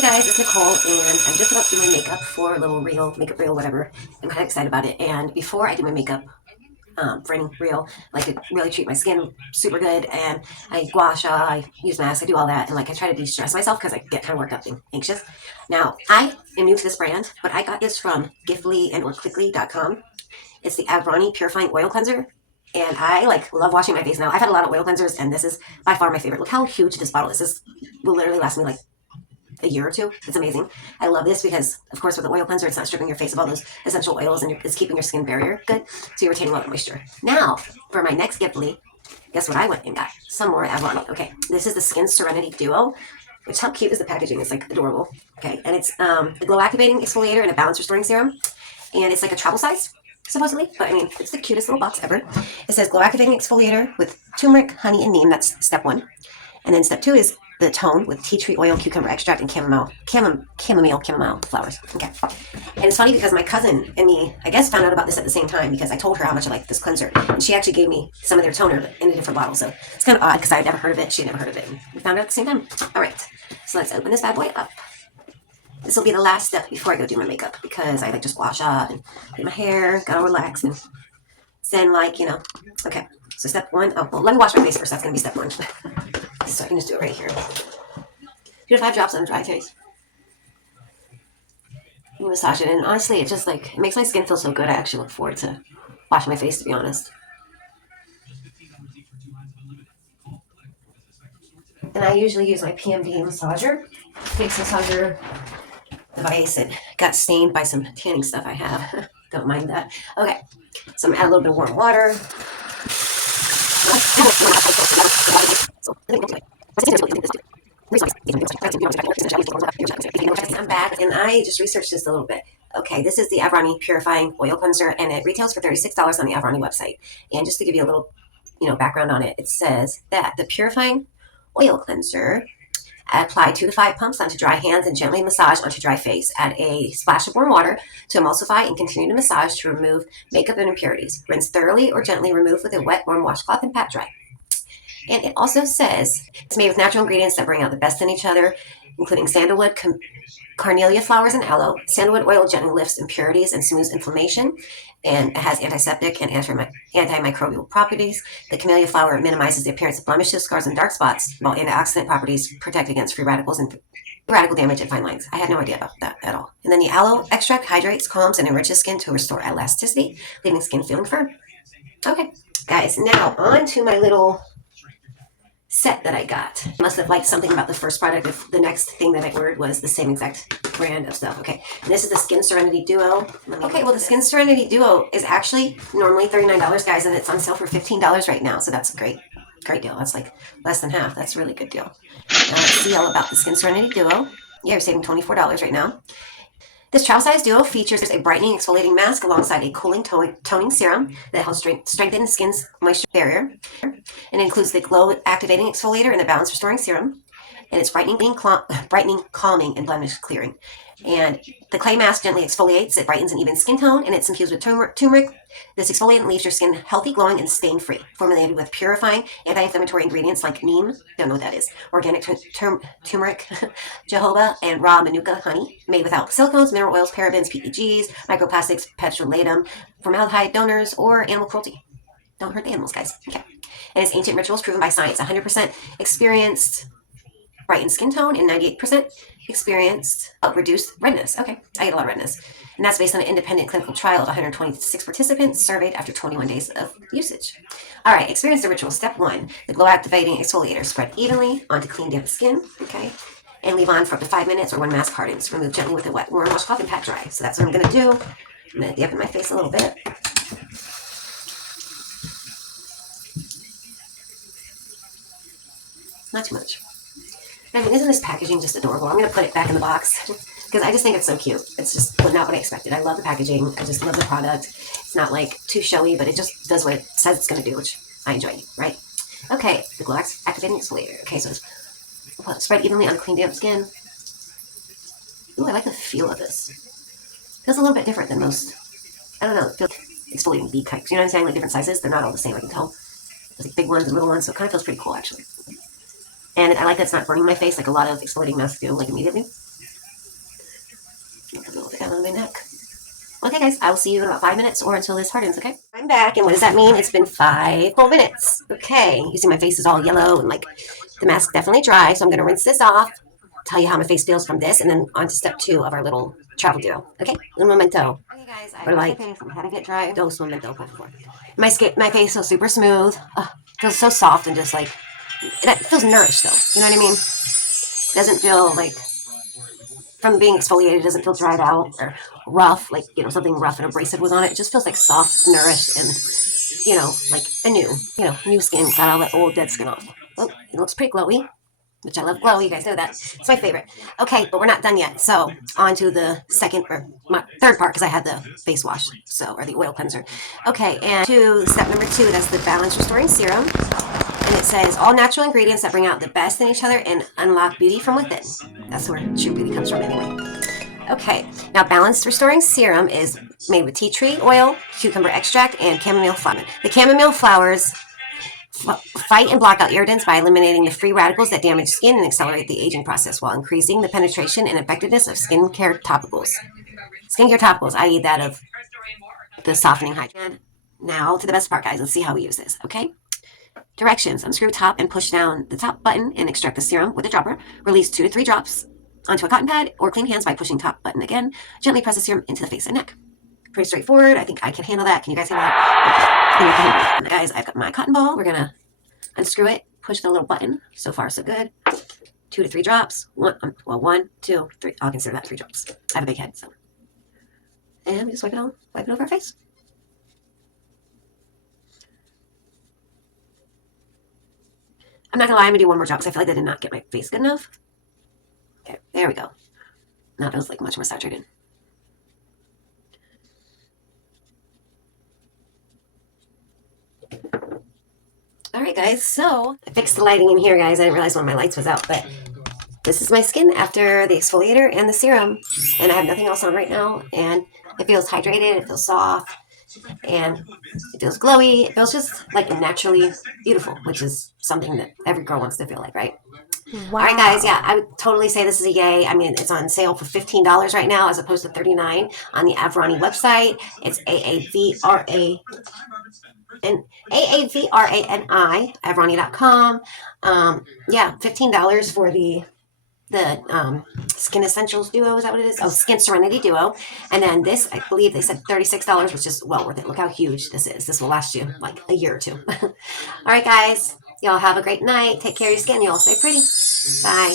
Hey guys, it's Nicole, and I'm just about to do my makeup for a little reel, makeup reel, whatever. I'm kind of excited about it. And before I do my makeup for any reel, like to really treat my skin super good, and I gua sha, I use masks, I do all that, and like I try to de-stress myself because I get kind of worked up and anxious. Now, I am new to this brand, but I got this from Giftly and or quickly.com. It's the Aavrani Purifying Oil Cleanser. And I love washing my face now. I've had a lot of oil cleansers, and this is by far my favorite. Look how huge this bottle is. This will literally last me like a year or two. It's amazing. I love this because, of course, with an oil cleanser, it's not stripping your face of all those essential oils, and it's keeping your skin barrier good, so you're retaining a lot of moisture. Now, for my next Giftly, guess what I went and got? Some more Aavrani. Okay, this is the Skin Serenity Duo, which how cute is the packaging? It's like adorable. Okay, and it's a glow activating exfoliator and a balance restoring serum, and it's like a travel size, supposedly, but I mean, it's the cutest little box ever. It says glow activating exfoliator with turmeric, honey, and neem. That's step one. And then step two is the tone with tea tree oil, cucumber extract, and chamomile flowers. Okay. And it's funny because my cousin and me, I guess, found out about this at the same time because I told her how much I liked this cleanser. And she actually gave me some of their toner but in a different bottle. So it's kind of odd because I had never heard of it. She had never heard of it. And we found out at the same time. All right. So let's open this bad boy up. This will be the last step before I go do my makeup because I just wash up and get my hair, gotta relax and zen Okay. So step one. Oh, well, let me wash my face first. That's going to be step one. So I can just do it right here. 2 to 5 drops on a dry face. You massage it, and honestly, it just it makes my skin feel so good. I actually look forward to washing my face, to be honest. And I usually use my PMV massager, face massager device. It got stained by some tanning stuff I have. Don't mind that. Okay, so I'm gonna add a little bit of warm water. I'm back, and I just researched this a little bit. Okay, this is the Aavrani Purifying Oil Cleanser, and it retails for $36 on the Aavrani website. And just to give you a little, background on it, it says that the Purifying Oil Cleanser, apply 2 to 5 pumps onto dry hands and gently massage onto dry face. Add a splash of warm water to emulsify and continue to massage to remove makeup and impurities. Rinse thoroughly or gently remove with a wet, warm washcloth and pat dry. And it also says it's made with natural ingredients that bring out the best in each other, including sandalwood, carnelia flowers, and aloe. Sandalwood oil gently lifts impurities and smooths inflammation, and it has antiseptic and antimicrobial properties. The camellia flower minimizes the appearance of blemishes, scars, and dark spots, while antioxidant properties protect against free radicals and radical damage and fine lines. I had no idea about that at all. And then the aloe extract hydrates, calms, and enriches skin to restore elasticity, leaving skin feeling firm. Okay, guys, now on to my little set that I got. I must have liked something about the first product if the next thing that I ordered was the same exact brand of stuff. Okay, and this is the Skin Serenity Duo. Okay, well, the Skin Serenity Duo is actually normally $39, guys, and it's on sale for $15 right now, so that's a great deal. That's like less than half. That's a really good deal. Now let's see all about the Skin Serenity Duo. Yeah, you're saving $24 right now. This travel size duo features a brightening exfoliating mask alongside a cooling toning serum that helps strengthen the skin's moisture barrier. And it includes the glow activating exfoliator and the balance restoring serum. And it's brightening, calming, and blemish clearing. And the clay mask gently exfoliates. It brightens an even skin tone, and it's infused with turmeric. This exfoliant leaves your skin healthy, glowing, and stain-free. Formulated with purifying, anti-inflammatory ingredients like neem, don't know what that is, organic turmeric, jojoba, and raw manuka honey. Made without silicones, mineral oils, parabens, PEGs, microplastics, petrolatum, formaldehyde donors, or animal cruelty. Don't hurt the animals, guys. Okay. And it's ancient rituals proven by science. 100% experienced brightened skin tone and 98% experienced reduced redness. Okay, I get a lot of redness. And that's based on an independent clinical trial of 126 participants surveyed after 21 days of usage. All right, experience the ritual. Step 1, the glow activating exfoliator. Spread evenly onto clean, damp skin. Okay, and leave on for up to 5 minutes or when mask hardens. Remove gently with a wet, warm washcloth and pat dry. So that's what I'm going to do. I'm going to dip in my face a little bit. Not too much. I mean, isn't this packaging just adorable? I'm going to put it back in the box because I just think it's so cute. It's just not what I expected. I love the packaging. I just love the product. It's not too showy, but it just does what it says it's going to do, which I enjoy, right? Okay, the glow activating exfoliator. Okay, so it's spread evenly on clean, damp skin. Ooh, I like the feel of this. Feels a little bit different than most. I don't know. It feels exfoliating bead types. You know what I'm saying? Like different sizes. They're not all the same, I can tell. There's like big ones and little ones, so it kind of feels pretty cool, actually. And I like that it's not burning my face like a lot of exfoliating masks do, like immediately. Make a little bit down on my neck. Okay, guys, I will see you in about 5 minutes or until this hardens, okay? I'm back, and what does that mean? It's been 5 whole minutes. Okay, you see my face is all yellow, and like the mask definitely dry, so I'm gonna rinse this off, tell you how my face feels from this, and then on to step 2 of our little travel duo. Okay, un momento. Okay, guys, I like my face. I'm having it dry. Dos momento, por favor. My face feels super smooth. Feels so soft and just like it feels nourished, though. You know what I mean? It doesn't feel like from being exfoliated, it doesn't feel dried out or rough, like, you know, something rough and abrasive was on it. It just feels like soft, nourished, and, you know, like a new skin. Got all that old dead skin off. Oh, it looks pretty glowy, which I love glowy. You guys know that. It's my favorite. Okay, but we're not done yet. So on to the second, or my third part, because I had the face wash, or the oil cleanser. Okay, and to step number 2, that's the Balance Restoring Serum. And it says, all natural ingredients that bring out the best in each other and unlock beauty from within. That's where true beauty comes from anyway. Okay, now Balanced Restoring Serum is made with tea tree oil, cucumber extract, and chamomile flower. The chamomile flowers fight and block out irritants by eliminating the free radicals that damage skin and accelerate the aging process while increasing the penetration and effectiveness of skincare topicals. Skincare topicals, i.e. that of the softening hydrate. Now to the best part, guys. Let's see how we use this, okay? Directions. Unscrew top and push down the top button and extract the serum with a dropper. Release 2 to 3 drops onto a cotton pad or clean hands by pushing top button again. Gently press the serum into the face and neck. Pretty straightforward. I think I can handle that. Can you guys handle that? Guys, I've got my cotton ball. We're going to unscrew it, push the little button. So far, so good. 2 to 3 drops. 1, 2, 3. I'll consider that 3 drops. I have a big head, so. And we just wipe it over our face. I'm not gonna lie, I'm gonna do one more drop because I feel like I did not get my face good enough. Okay, there we go. Now it feels like much more saturated. All right, guys, so I fixed the lighting in here, guys. I didn't realize one of my lights was out, but this is my skin after the exfoliator and the serum, and I have nothing else on right now, and it feels hydrated, it feels soft, and it feels glowy. It feels just like naturally beautiful, which is something that every girl wants to feel like, right? Wow. All right, guys. Yeah, I would totally say this is a yay. I mean, it's on sale for $15 right now as opposed to $39 on the Aavrani website. It's Aavrani, Aavrani.com. Yeah, $15 for the Skin Essentials Duo. Is that what it is? Oh, Skin Serenity Duo. And then this, I believe they said $36, which is well worth it. Look how huge this is. This will last you like a year or 2. All right, guys. Y'all have a great night. Take care of your skin. Y'all stay pretty. Bye.